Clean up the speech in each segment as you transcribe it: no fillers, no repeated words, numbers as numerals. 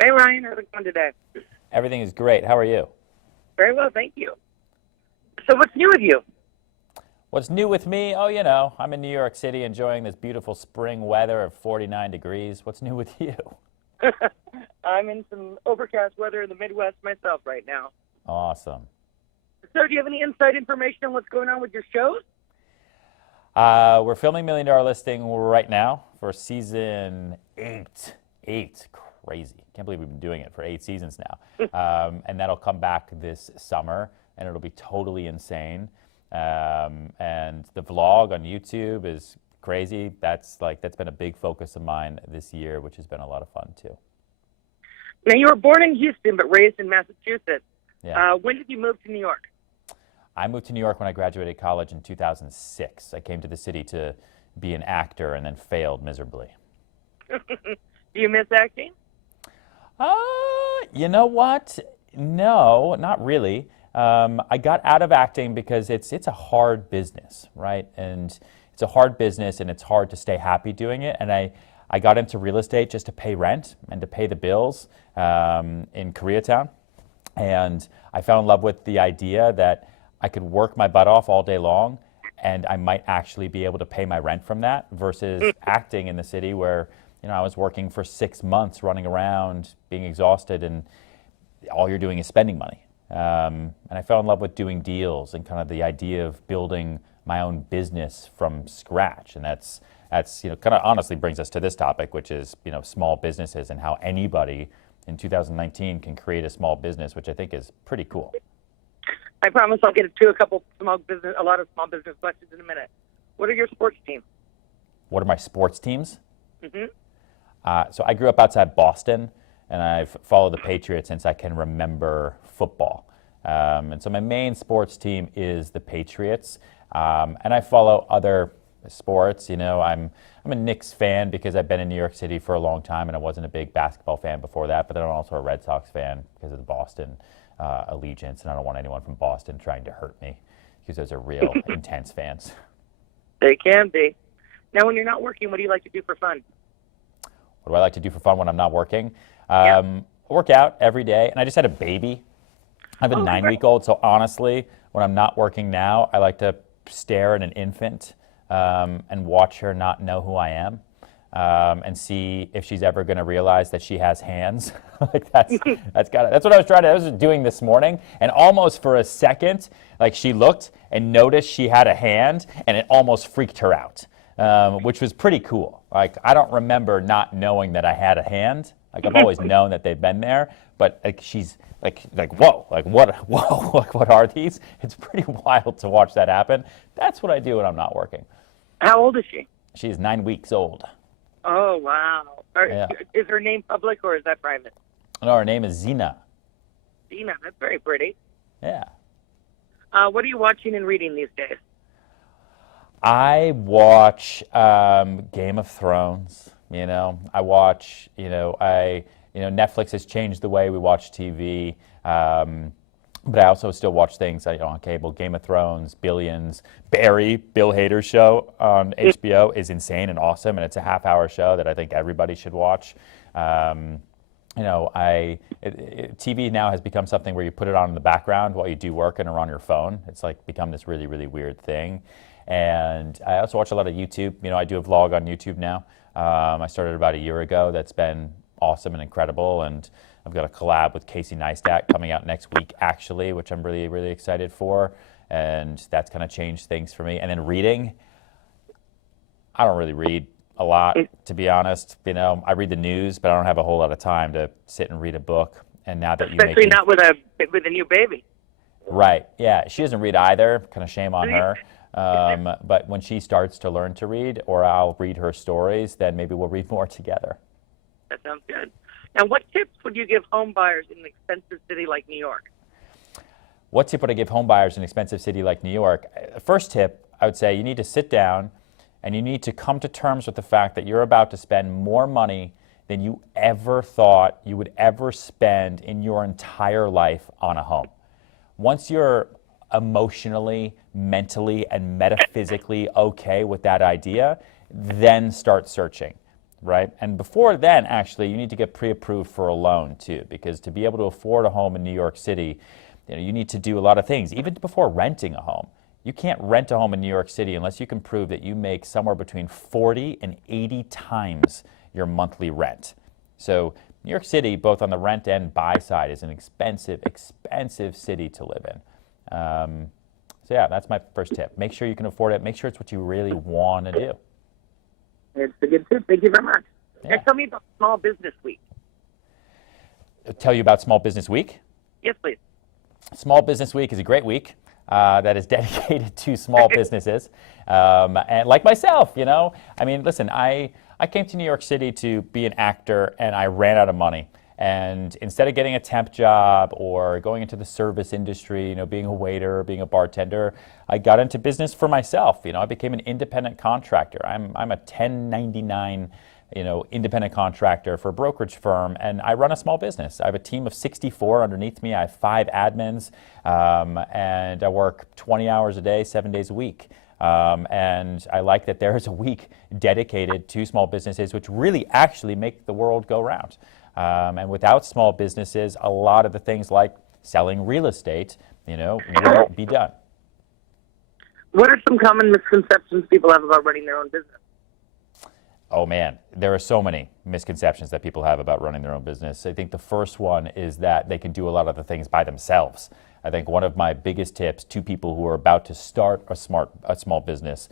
Hey, Ryan. How's it going today? Everything is great. How are you? Very well, thank you. So what's new with you? What's new with me? Oh, I'm in New York City enjoying this beautiful spring weather of 49 degrees. What's new with you? I'm in some overcast weather in the Midwest myself right now. Awesome. So do you have any inside information on what's going on with your shows? We're filming Million Dollar Listing right now for season eight. Eight. Crazy. Can't believe we've been doing it for 8 seasons now. And that'll come back this summer, and it'll be totally insane. And the vlog on YouTube is crazy. That's been a big focus of mine this year, which has been a lot of fun too. Now, you were born in Houston but raised in Massachusetts. Yeah. When did you move to New York? I moved to New York when I graduated college in 2006. I came to the city to be an actor and then failed miserably. Do you miss acting? You know what? No, not really. I got out of acting because it's a hard business, right? And it's a hard business, and it's hard to stay happy doing it. And I got into real estate just to pay rent and to pay the bills in Koreatown. And I fell in love with the idea that I could work my butt off all day long, and I might actually be able to pay my rent from that versus acting in the city where, I was working for 6 months running around, being exhausted, and all you're doing is spending money. And I fell in love with doing deals and kind of the idea of building my own business from scratch. And that's kind of honestly brings us to this topic, which is, small businesses and how anybody in 2019 can create a small business, which I think is pretty cool. I promise I'll get to a lot of small business questions in a minute. What are your sports teams? What are my sports teams? Mm-hmm. So I grew up outside Boston, and I've followed the Patriots since I can remember football. And so my main sports team is the Patriots, and I follow other sports. I'm a Knicks fan because I've been in New York City for a long time, and I wasn't a big basketball fan before that. But then I'm also a Red Sox fan because of the Boston allegiance, and I don't want anyone from Boston trying to hurt me because those are real intense fans. They can be. Now, when you're not working, what do you like to do for fun? What do I like to do for fun when I'm not working? Yeah. Work out every day, and I just had a baby. I have a 9-week-old, so honestly, when I'm not working now, I like to stare at an infant and watch her not know who I am, and see if she's ever going to realize that she has hands. That's what I was doing this morning, and almost for a second, she looked and noticed she had a hand, and it almost freaked her out, which was pretty cool. I don't remember not knowing that I had a hand. I've always known that they've been there, but she's whoa, what are these? It's pretty wild to watch that happen. That's what I do when I'm not working. How old is she? She is 9 weeks old. Oh, wow. Yeah. Is her name public or is that private? No, her name is Zena. Zena, that's very pretty. Yeah. What are you watching and reading these days? I watch Game of Thrones. I watch. Netflix has changed the way we watch TV. But I also still watch things on cable. Game of Thrones, Billions, Barry, Bill Hader's show on HBO is insane and awesome, and it's a half-hour show that I think everybody should watch. TV now has become something where you put it on in the background while you do work and are on your phone. It's become this really, really weird thing. And I also watch a lot of YouTube. I do a vlog on YouTube now. I started about a year ago. That's been awesome and incredible. And I've got a collab with Casey Neistat coming out next week, actually, which I'm really, really excited for. And that's kind of changed things for me. And then reading, I don't really read a lot, to be honest. I read the news, but I don't have a whole lot of time to sit and read a book. And now that especially not with a new baby. Right. Yeah. She doesn't read either. Kind of shame on her. But when she starts to learn to read, or I'll read her stories, then maybe we'll read more together. That sounds good. Now, what tips would you give home buyers in an expensive city like New York? What tip would I give home buyers in an expensive city like New York? First tip, I would say you need to sit down and you need to come to terms with the fact that you're about to spend more money than you ever thought you would ever spend in your entire life on a home. Once you're emotionally, mentally, and metaphysically okay with that idea, then start searching. right? And before then, actually, you need to get pre-approved for a loan too, because to be able to afford a home in New York City, you need to do a lot of things, even before renting a home. You can't rent a home in New York City unless you can prove that you make somewhere between 40 and 80 times your monthly rent. So New York City, both on the rent and buy side, is an expensive, expensive city to live in. So yeah, that's my first tip. Make sure you can afford it. Make sure it's what you really want to do. It's a good tip. Thank you very much. Yeah. Now, tell me about Small Business Week. Tell you about Small Business Week? Yes, please. Small Business Week is a great week that is dedicated to small businesses. And like myself, I mean, listen, I came to New York City to be an actor, and I ran out of money. And instead of getting a temp job or going into the service industry, being a waiter or being a bartender, I got into business for myself. I became an independent contractor. I'm a 1099 independent contractor for a brokerage firm, and I run a small business. I have a team of 64 underneath me. I have 5 admins, and I work 20 hours a day, 7 days a week. And I like that there is a week dedicated to small businesses, which really actually make the world go round. And without small businesses, a lot of the things like selling real estate, won't be done. What are some common misconceptions people have about running their own business? Oh man, there are so many misconceptions that people have about running their own business. I think the first one is that they can do a lot of the things by themselves. I think one of my biggest tips to people who are about to start a small business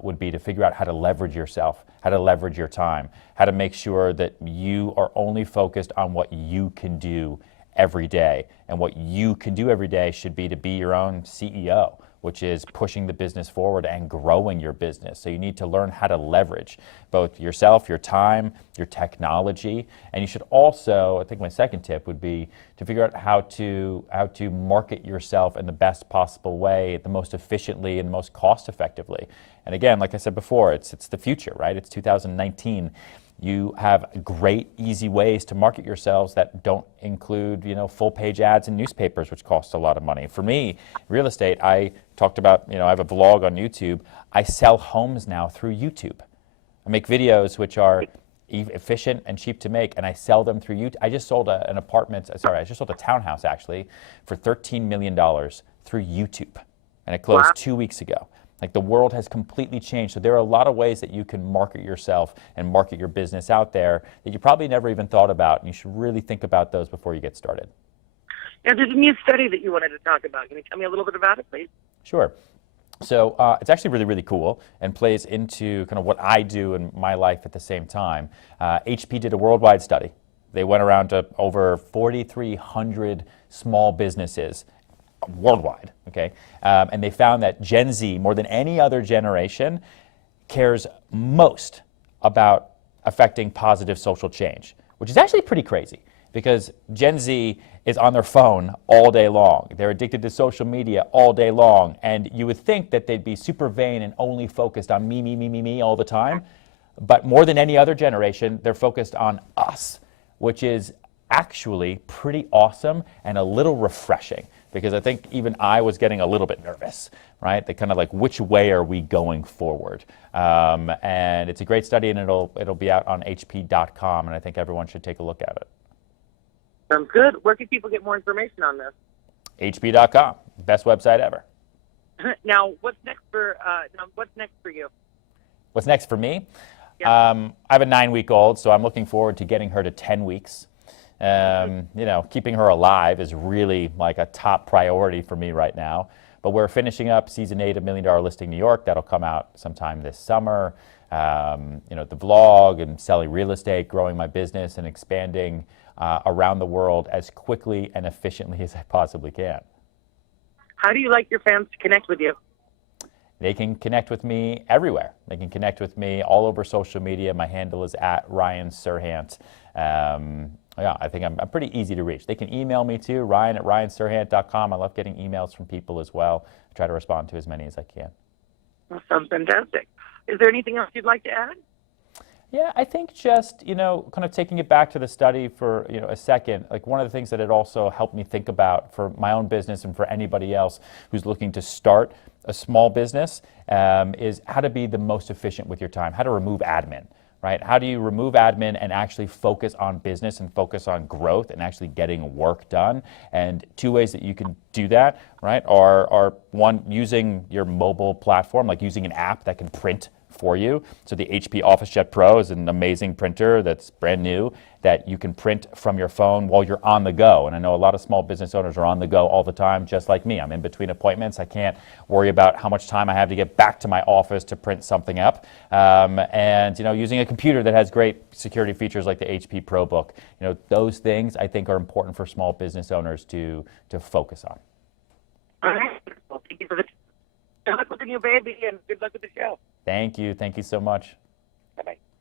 would be to figure out how to leverage yourself, how to leverage your time, how to make sure that you are only focused on what you can do every day. And what you can do every day should be to be your own CEO, which is pushing the business forward and growing your business. So you need to learn how to leverage both yourself, your time, your technology, and you should also, I think my second tip would be to figure out how to market yourself in the best possible way, the most efficiently and most cost effectively. And again, like I said before, it's the future, right? It's 2019. You have great, easy ways to market yourselves that don't include, full-page ads in newspapers, which cost a lot of money. For me, real estate, I talked about, I have a vlog on YouTube. I sell homes now through YouTube. I make videos which are efficient and cheap to make, and I sell them through YouTube. I just sold a townhouse, actually, for $13 million through YouTube, and it closed 2 weeks ago. Like, the world has completely changed. So there are a lot of ways that you can market yourself and market your business out there that you probably never even thought about. And you should really think about those before you get started. Now, there's a new study that you wanted to talk about. Can you tell me a little bit about it, please? Sure. So it's actually really, really cool and plays into kind of what I do in my life at the same time. HP did a worldwide study. They went around to over 4,300 small businesses worldwide, okay? And they found that Gen Z, more than any other generation, cares most about affecting positive social change, which is actually pretty crazy because Gen Z is on their phone all day long. They're addicted to social media all day long, and you would think that they'd be super vain and only focused on me all the time, but more than any other generation, they're focused on us, which is actually pretty awesome and a little refreshing. Because I think even I was getting a little bit nervous, right? They kind of like, which way are we going forward? And it's a great study, and it'll be out on hp.com, and I think everyone should take a look at it. Sounds good. Where can people get more information on this? hp.com, best website ever. Now, what's next for you? What's next for me? Yeah. I have a 9-week-old, so I'm looking forward to getting her to 10 weeks. Keeping her alive is really like a top priority for me right now. But we're finishing up season 8 of $1 Million Listing New York. That'll come out sometime this summer. The vlog and selling real estate, growing my business and expanding around the world as quickly and efficiently as I possibly can. How do you like your fans to connect with you? They can connect with me everywhere. They can connect with me all over social media. My handle is @Ryan Serhant. I think I'm pretty easy to reach. They can email me too, ryan@ryanserhant.com. I love getting emails from people as well. I try to respond to as many as I can. That sounds fantastic. Is there anything else you'd like to add? Yeah, I think just, kind of taking it back to the study for, a second, like one of the things that it also helped me think about for my own business and for anybody else who's looking to start a small business is how to be the most efficient with your time, how to remove admin, right? How do you remove admin and actually focus on business and focus on growth and actually getting work done? And two ways that you can do that, right, are one, using your mobile platform, like using an app that can print for you. So the HP Officejet Pro is an amazing printer that's brand new that you can print from your phone while you're on the go. And I know a lot of small business owners are on the go all the time, just like me. I'm in between appointments. I can't worry about how much time I have to get back to my office to print something up. And using a computer that has great security features like the HP ProBook, those things I think are important for small business owners to focus on. All right. Well, thank you for the good luck with the new baby and good luck with the show. Thank you. Thank you so much. Bye-bye.